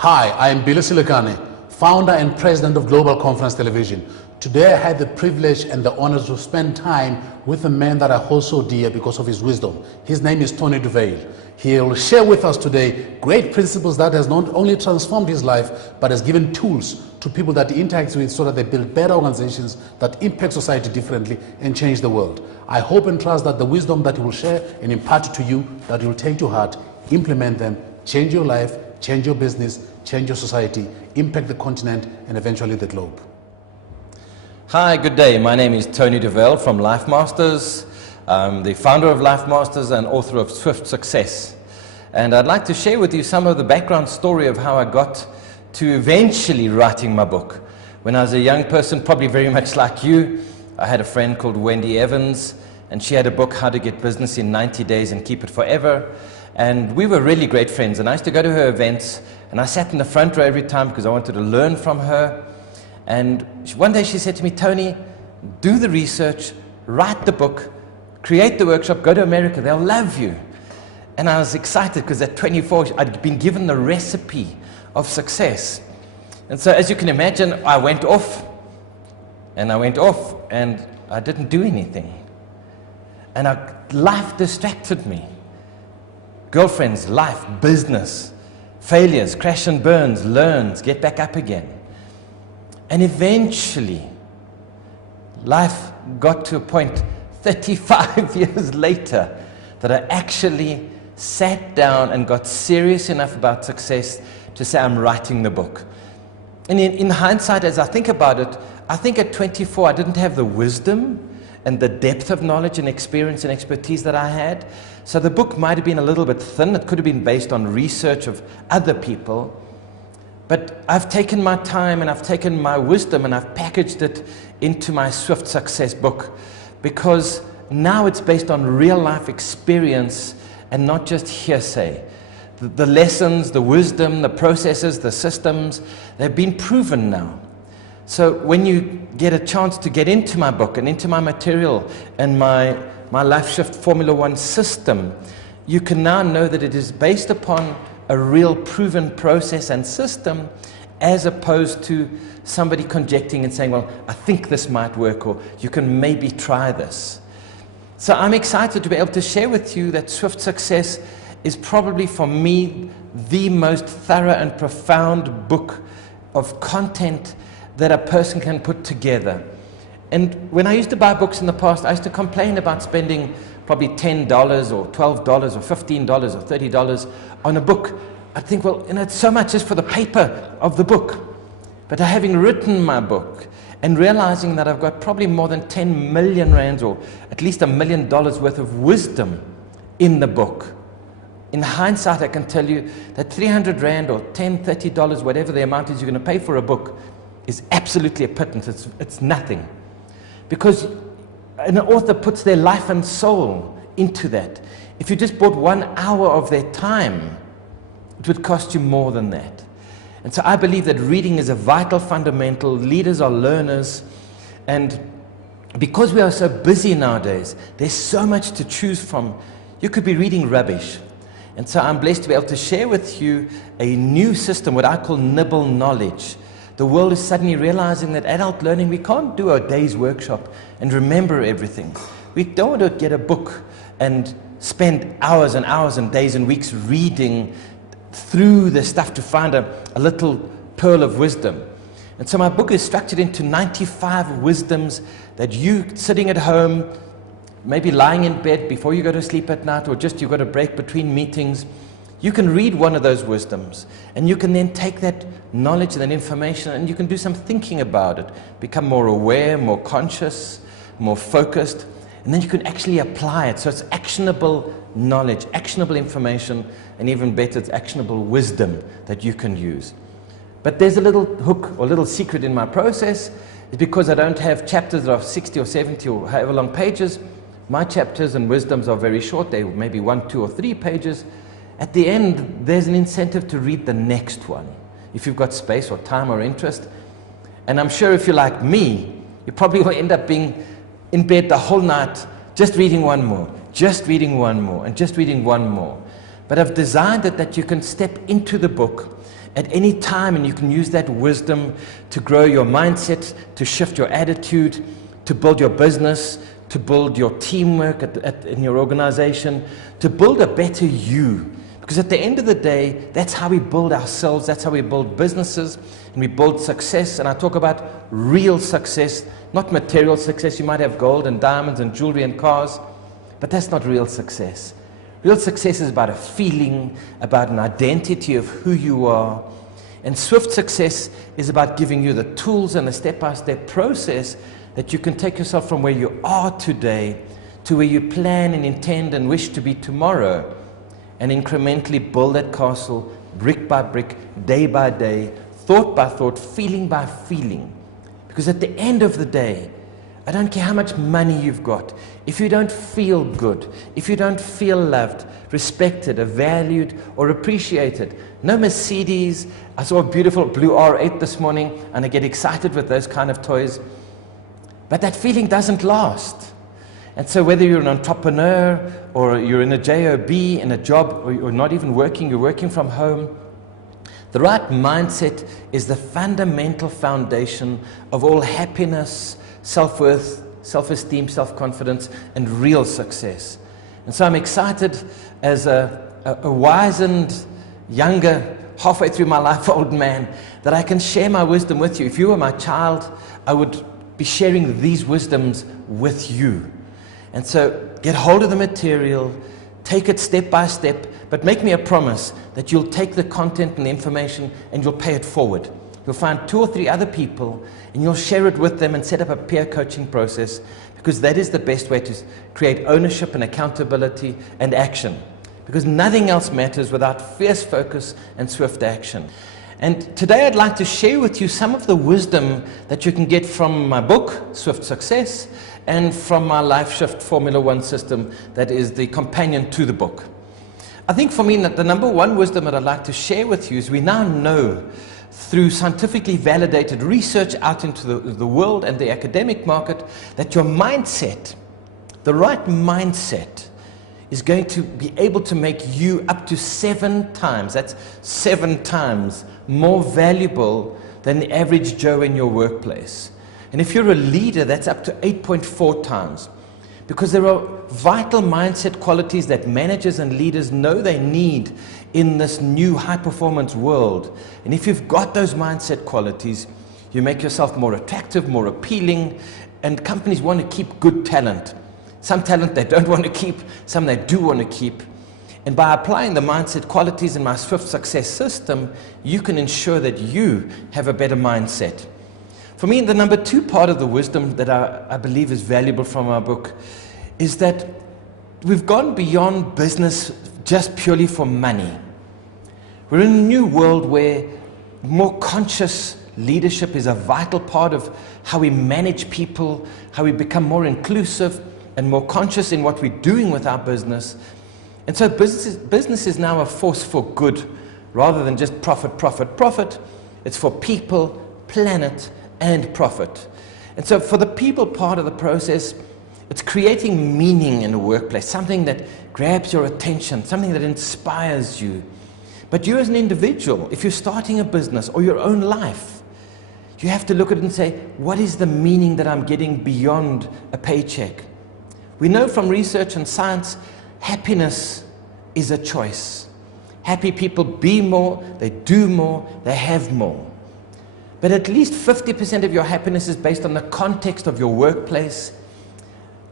Hi, I am Billy Silikane, founder and president of Global Conference Television. Today I had the privilege and the honor to spend time with a man that I hold so dear because of his wisdom. His name is Tony Dovale. He will share with us today great principles that has not only transformed his life, but has given tools to people that he interacts with so that they build better organizations that impact society differently and change the world. I hope and trust that the wisdom that he will share and impart to you, that you will take to heart, implement them, change your life, change your business, change your society, impact the continent, and eventually the globe. Hi, good day. My name is Tony Dovale from Life Masters. I'm the founder of Life Masters and author of Swift Success. And I'd like to share with you some of the background story of how I got to eventually writing my book. When I was a young person, probably very much like you, I had a friend called Wendy Evans, and she had a book, How to Get Business in 90 Days and Keep It Forever. And we were really great friends, and I used to go to her events, and I sat in the front row every time because I wanted to learn from her. And one day she said to me, Tony, do the research, write the book, create the workshop, go to America, they'll love you. And I was excited because at 24, I'd been given the recipe of success. And so as you can imagine, I went off, and I didn't do anything. And life distracted me. Girlfriends, life, business, failures, crash and burns, learns, get back up again. And eventually, life got to a point 35 years later that I actually sat down and got serious enough about success to say I'm writing the book. And in hindsight, as I think about it, I think at 24 I didn't have the wisdom and the depth of knowledge and experience and expertise that I had. So the book might have been a little bit thin. It could have been based on research of other people. But I've taken my time and I've taken my wisdom and I've packaged it into my Swift Success book, because now it's based on real life experience and not just hearsay. The lessons, the wisdom, the processes, the systems, they've been proven now. So when you get a chance to get into my book and into my material and my Life Shift Formula One system, you can now know that it is based upon a real proven process and system, as opposed to somebody conjecting and saying, well, I think this might work, or you can maybe try this. So I'm excited to be able to share with you that Swift Success is probably, for me, the most thorough and profound book of content that a person can put together. And when I used to buy books in the past, I used to complain about spending probably $10 or $12 or $15 or $30 on a book. I'd think, well, it's so much just for the paper of the book. But having written my book and realizing that I've got probably more than 10 million rands, or at least $1 million worth of wisdom in the book, in hindsight I can tell you that 300 rand or $10, $30, whatever the amount is you're going to pay for a book, is absolutely a pittance. It's nothing. Because an author puts their life and soul into that. If you just bought 1 hour of their time, it would cost you more than that. And so I believe that reading is a vital fundamental. Leaders are learners. And because we are so busy nowadays, there's so much to choose from. You could be reading rubbish. And so I'm blessed to be able to share with you a new system, what I call nibble knowledge. The world is suddenly realizing that adult learning, we can't do a day's workshop and remember everything. We don't want to get a book and spend hours and hours and days and weeks reading through the stuff to find a little pearl of wisdom. And so my book is structured into 95 wisdoms that you, sitting at home, maybe lying in bed before you go to sleep at night, or just you've got a break between meetings, you can read one of those wisdoms, and you can then take that knowledge and that information and you can do some thinking about it, become more aware, more conscious, more focused, and then you can actually apply it. So it's actionable knowledge, actionable information, and even better, it's actionable wisdom that you can use. But there's a little hook or little secret in my process. It's because I don't have chapters that are 60 or 70 or however long pages. My chapters and wisdoms are very short. They're maybe 1, 2, or 3 pages. At the end, there's an incentive to read the next one, if you've got space or time or interest. And I'm sure if you're like me, you probably will end up being in bed the whole night, just reading one more, just reading one more, and just reading one more. But I've designed it that you can step into the book at any time, and you can use that wisdom to grow your mindset, to shift your attitude, to build your business, to build your teamwork in your organization, to build a better you. Because at the end of the day, that's how we build ourselves, that's how we build businesses, and we build success. And I talk about real success, not material success. You might have gold and diamonds and jewelry and cars, but that's not real success. Real success is about a feeling, about an identity of who you are. And swift success is about giving you the tools and the step-by-step process that you can take yourself from where you are today to where you plan and intend and wish to be tomorrow, and incrementally build that castle brick by brick, day by day, thought by thought, feeling by feeling. Because at the end of the day, I don't care how much money you've got, if you don't feel good, if you don't feel loved, respected, or valued, or appreciated. No Mercedes. I saw a beautiful blue R8 this morning, and I get excited with those kind of toys. But that feeling doesn't last. And so whether you're an entrepreneur, or you're in a job, in a job, or you're not even working, you're working from home, the right mindset is the fundamental foundation of all happiness, self-worth, self-esteem, self-confidence, and real success. And so I'm excited as a wizened, younger, halfway through my life old man, that I can share my wisdom with you. If you were my child, I would be sharing these wisdoms with you. And so get hold of the material, take it step by step, but make me a promise that you'll take the content and the information and you'll pay it forward. You'll find 2 or 3 other people and you'll share it with them and set up a peer coaching process, because that is the best way to create ownership and accountability and action. Because nothing else matters without fierce focus and swift action. And today I'd like to share with you some of the wisdom that you can get from my book, Swift Success, and from my Life Shift Formula 1 system that is the companion to the book. I think for me, the number one wisdom that I'd like to share with you is we now know through scientifically validated research out into the world and the academic market that your mindset, the right mindset, is going to be able to make you up to 7 times, that's 7 times more valuable than the average Joe in your workplace. And if you're a leader, that's up to 8.4 times. Because there are vital mindset qualities that managers and leaders know they need in this new high-performance world. And if you've got those mindset qualities, you make yourself more attractive, more appealing, and companies want to keep good talent. Some talent they don't want to keep, some they do want to keep. And by applying the mindset qualities in my Swift Success system, you can ensure that you have a better mindset. For me, the number 2 part of the wisdom that I believe is valuable from our book is that we've gone beyond business just purely for money. We're in a new world where more conscious leadership is a vital part of how we manage people, how we become more inclusive and more conscious in what we're doing with our business. And so business is now a force for good rather than just profit, profit, profit. It's for people, planet, and profit. And so for the people part of the process, it's creating meaning in the workplace, something that grabs your attention, something that inspires you. But you as an individual, if you're starting a business or your own life, you have to look at it and say, what is the meaning that I'm getting beyond a paycheck? We know from research and science, happiness is a choice. Happy people be more, they do more, they have more. But at least 50% of your happiness is based on the context of your workplace.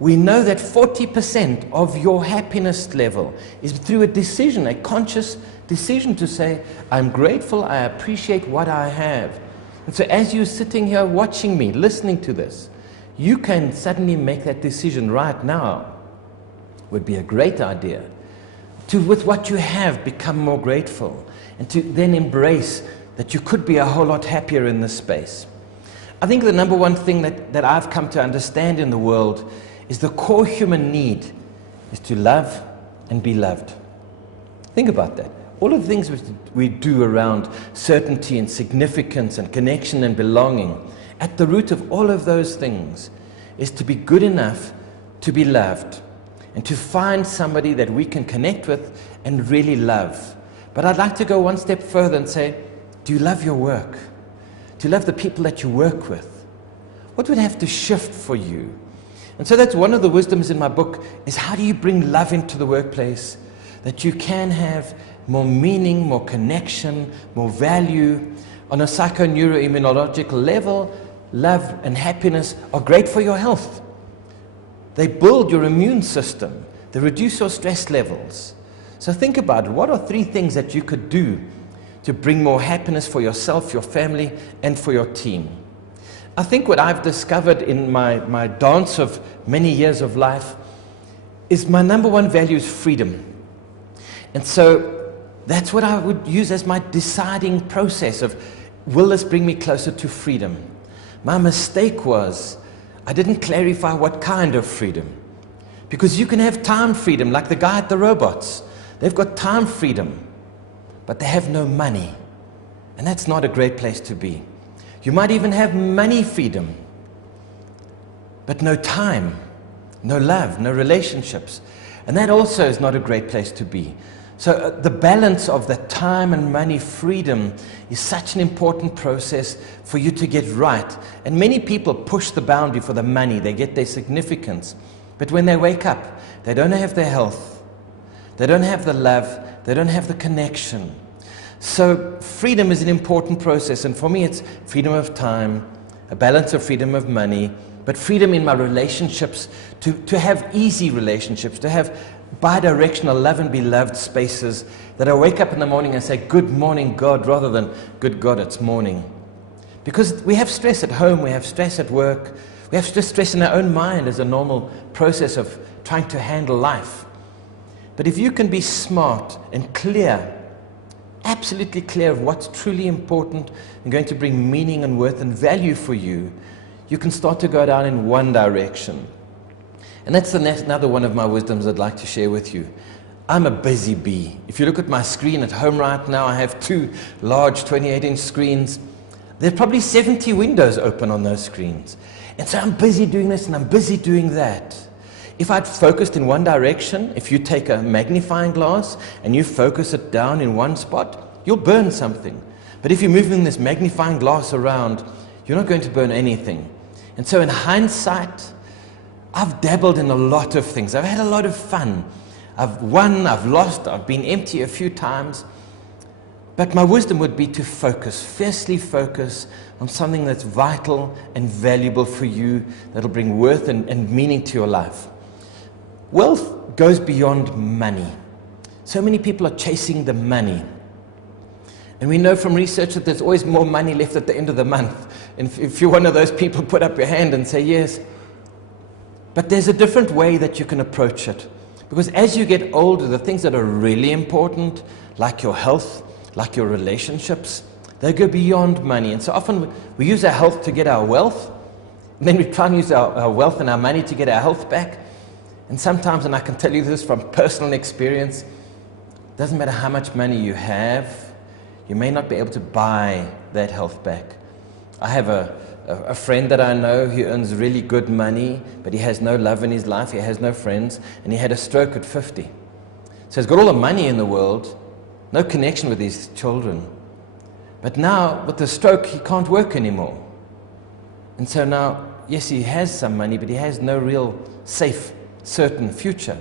We know that 40% of your happiness level is through a decision, a conscious decision to say, I'm grateful, I appreciate what I have. And so as you're sitting here watching me, listening to this, you can suddenly make that decision right now. Would be a great idea to, with what you have, become more grateful and to then embrace that you could be a whole lot happier in this space. I think the number one thing that I've come to understand in the world is the core human need is to love and be loved. Think about that. All of the things we do around certainty and significance and connection and belonging, at the root of all of those things is to be good enough to be loved and to find somebody that we can connect with and really love. But I'd like to go one step further and say, Do you love your work? Do you love the people that you work with? What would have to shift for you? And so that's one of the wisdoms in my book, is how do you bring love into the workplace, that you can have more meaning, more connection, more value. On a psychoneuroimmunological level, love and happiness are great for your health. They build your immune system. They reduce your stress levels. So think about, what are 3 things that you could do to bring more happiness for yourself, your family, and for your team? I think what I've discovered in my dance of many years of life is my number one value is freedom. And so that's what I would use as my deciding process of, will this bring me closer to freedom? My mistake was, I didn't clarify what kind of freedom. Because you can have time freedom, like the guy at the robots. They've got time freedom, but they have no money. And that's not a great place to be. You might even have money freedom, but no time, no love, no relationships. And that also is not a great place to be. So the balance of the time and money freedom is such an important process for you to get right. And many people push the boundary for the money. They get their significance. But when they wake up, they don't have their health. They don't have the love. They don't have the connection. So freedom is an important process. And for me, it's freedom of time, a balance of freedom of money, but freedom in my relationships, to have easy relationships, to have bi-directional love and be loved spaces, that I wake up in the morning and say, good morning, God, rather than good God, it's morning. Because we have stress at home, we have stress at work, we have stress in our own mind as a normal process of trying to handle life. But if you can be smart and clear, absolutely clear of what's truly important and going to bring meaning and worth and value for you, you can start to go down in one direction. And that's another one of my wisdoms I'd like to share with you. I'm a busy bee. If you look at my screen at home right now, I have 2 large 28-inch screens. There's probably 70 windows open on those screens. And so I'm busy doing this and I'm busy doing that. If I'd focused in one direction, if you take a magnifying glass and you focus it down in one spot, you'll burn something. But if you're moving this magnifying glass around, you're not going to burn anything. And so in hindsight, I've dabbled in a lot of things. I've had a lot of fun. I've won, I've lost, I've been empty a few times. But my wisdom would be to focus, fiercely focus on something that's vital and valuable for you, that'll bring worth and meaning to your life. Wealth goes beyond money. So many people are chasing the money. And we know from research that there's always more money left at the end of the month. And if you're one of those people, put up your hand and say yes. But there's a different way that you can approach it. Because as you get older, the things that are really important, like your health, like your relationships, they go beyond money. And so often we use our health to get our wealth, and then we try and use our wealth and our money to get our health back. And sometimes, and I can tell you this from personal experience, it doesn't matter how much money you have, you may not be able to buy that health back. I have a friend that I know, he earns really good money, but he has no love in his life, he has no friends, and he had a stroke at 50. So he's got all the money in the world, no connection with his children. But now, with the stroke, he can't work anymore. And so now, yes, he has some money, but he has no real safe, certain future.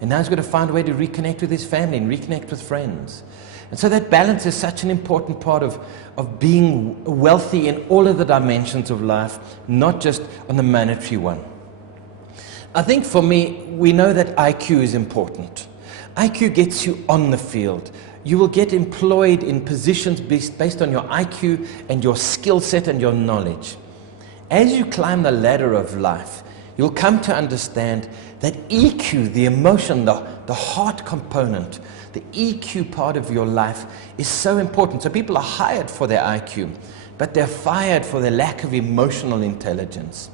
And now he's got to find a way to reconnect with his family and reconnect with friends. And so that balance is such an important part of being wealthy in all of the dimensions of life, not just on the monetary one. I think for me, we know that IQ is important. IQ gets you on the field. You will get employed in positions based on your IQ and your skill set and your knowledge. As you climb the ladder of life, you'll come to understand that EQ, the emotion, the heart component, the EQ part of your life is so important. So people are hired for their IQ, but they're fired for their lack of emotional intelligence.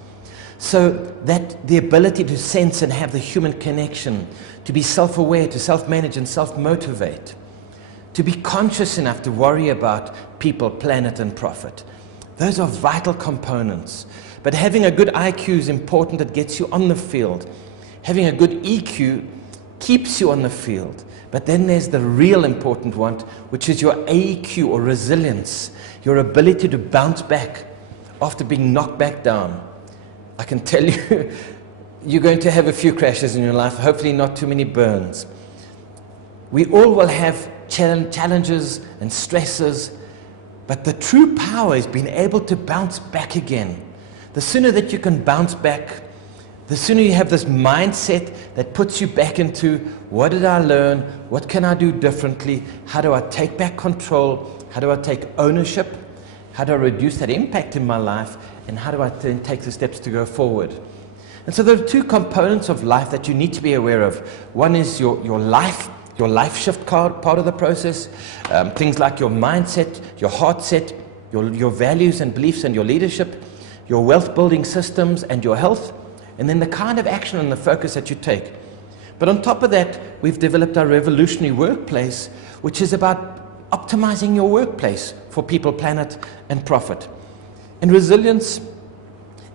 So that the ability to sense and have the human connection, to be self-aware, to self-manage and self-motivate, to be conscious enough to worry about people, planet and profit. Those are vital components. But having a good IQ is important. It gets you on the field. Having a good EQ keeps you on the field. But then there's the real important one, which is your AQ or resilience, your ability to bounce back after being knocked back down. I can tell you, you're going to have a few crashes in your life, hopefully not too many burns. We all will have challenges and stresses, but the true power is being able to bounce back again. The sooner that you can bounce back, the sooner you have this mindset that puts you back into, what did I learn? What can I do differently? How do I take back control? How do I take ownership? How do I reduce that impact in my life? And how do I then take the steps to go forward? And so there are two components of life that you need to be aware of. One is your life shift part of the process. Things like your mindset, your heart set, your values and beliefs and your leadership, your wealth building systems and your health, and then the kind of action and the focus that you take. But on top of that, we've developed our revolutionary workplace, which is about optimizing your workplace for people, planet, and profit. And resilience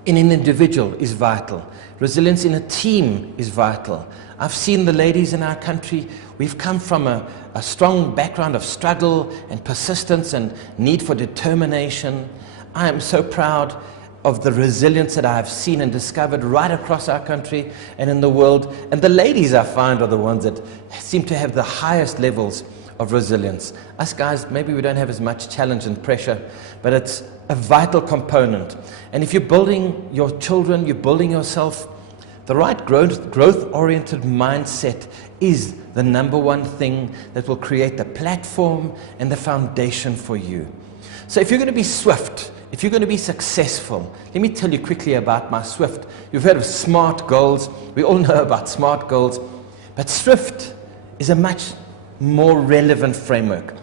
in an individual is vital. Resilience in a team is vital. I've seen the ladies in our country, we've come from a strong background of struggle and persistence and need for determination. I am so proud of the resilience that I have seen and discovered right across our country and in the world. And the ladies, I find, are the ones that seem to have the highest levels of resilience. Us guys, maybe we don't have as much challenge and pressure, but it's a vital component. And if you're building your children, you're building yourself, the right growth-oriented mindset is the number one thing that will create the platform and the foundation for you. So if you're going to be swift, if you're going to be successful, let me tell you quickly about my SWIFT. You've heard of SMART goals. We all know about SMART goals. But SWIFT is a much more relevant framework.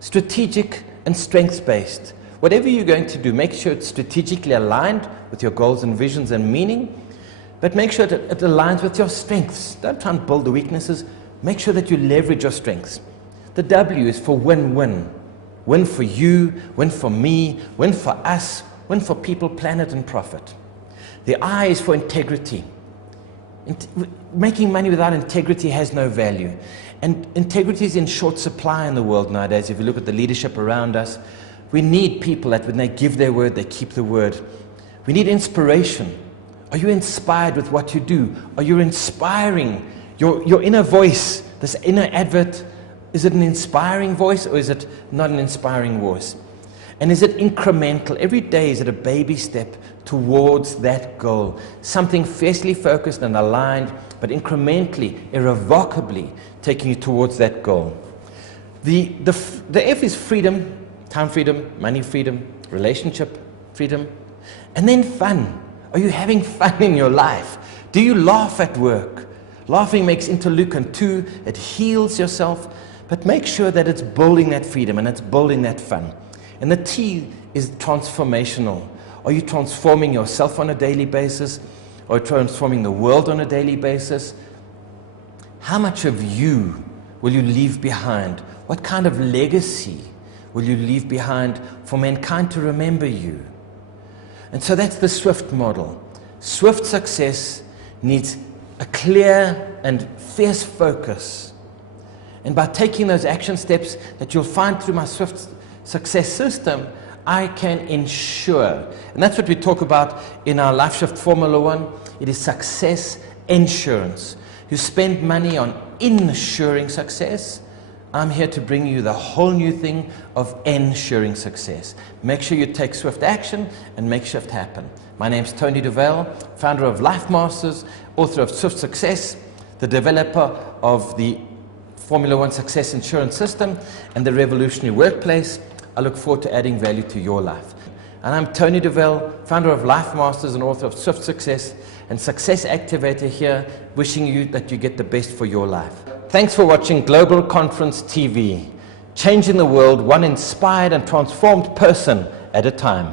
Strategic and strengths-based. Whatever you're going to do, make sure it's strategically aligned with your goals and visions and meaning, but make sure that it aligns with your strengths. Don't try and build the weaknesses. Make sure that you leverage your strengths. The W is for win-win. Win for you, win for me, win for us, win for people, planet, and profit. The I is for integrity. Making money without integrity has no value. And integrity is in short supply in the world nowadays. If you look at the leadership around us, we need people that when they give their word, they keep the word. We need inspiration. Are you inspired with what you do? Are you inspiring your inner voice, this inner advert? Is it an inspiring voice or is it not an inspiring voice? And is it incremental? Every day is it a baby step towards that goal? Something fiercely focused and aligned, but incrementally, irrevocably taking you towards that goal. The F is freedom, time freedom, money freedom, relationship freedom, and then fun. Are you having fun in your life? Do you laugh at work? Laughing makes interleukin 2, it heals yourself. But make sure that it's building that freedom and it's building that fun. And the T is transformational. Are you transforming yourself on a daily basis? Or transforming the world on a daily basis? How much of you will you leave behind? What kind of legacy will you leave behind for mankind to remember you? And so that's the SWIFT model. Swift success needs a clear and fierce focus. And by taking those action steps that you'll find through my SWIFT success system, I can ensure, and that's what we talk about in our Life Shift Formula 1, it is success insurance. You spend money on ensuring success. I'm here to bring you the whole new thing of ensuring success. Make sure you take swift action and make shift happen. My name's Tony Dovale, founder of Life Masters, author of Swift Success, the developer of the Formula 1 Success Insurance System, and the Revolutionary Workplace. I look forward to adding value to your life. And I'm Tony Dovale, founder of Life Masters and author of Swift Success and Success Activator here, wishing you that you get the best for your life. Thanks for watching Global Conference TV, changing the world one inspired and transformed person at a time.